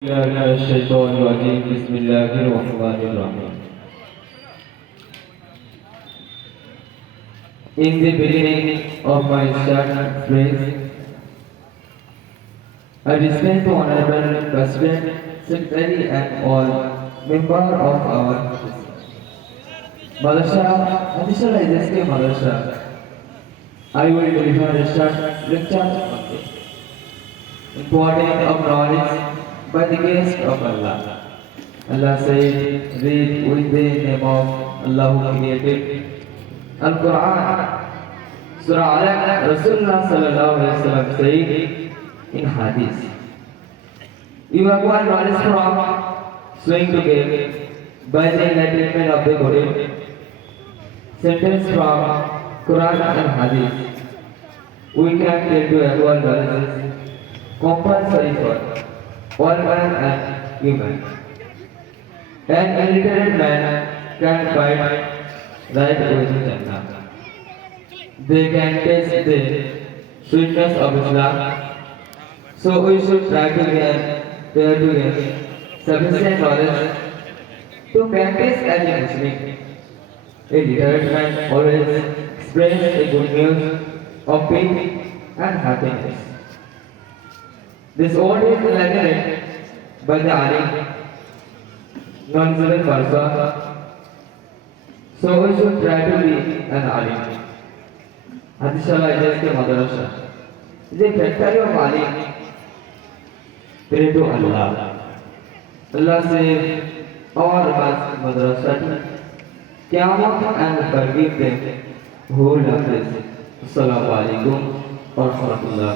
In the beginning of my start phrase, I respect the Honorable President, Secretary and all member of our Madrasa, Additional ISK Madrasa. I will deliver a short lecture on the importance of knowledge by the grace of Allah. Allah said, read with the name of Allah who created Al-Quran. Surah Alaq, Rasulullah sallallahu alayhi wa sallam said in Hadith. You acquire knowledge from swing to game by the enlightenment of the Quran. Sentence from Quran and Hadith. We can tell to acquire knowledge compulsory for all man and human. An illiterate man can find right with Jannah. They can taste the sweetness of Islam. So we should try to gain, try to gain sufficient knowledge to practice as a Muslim. A literate man always spreads the good news of peace and happiness. This word is elaborated by the Alim, non-living person. So we should try to be an Alim. Hadishallah is the madrasa. The factory of Alim. Pray to Allah. Allah says, our madrasa, Qiyamah and forgive them who love this. Assalamu alaikum wa rahmatullah.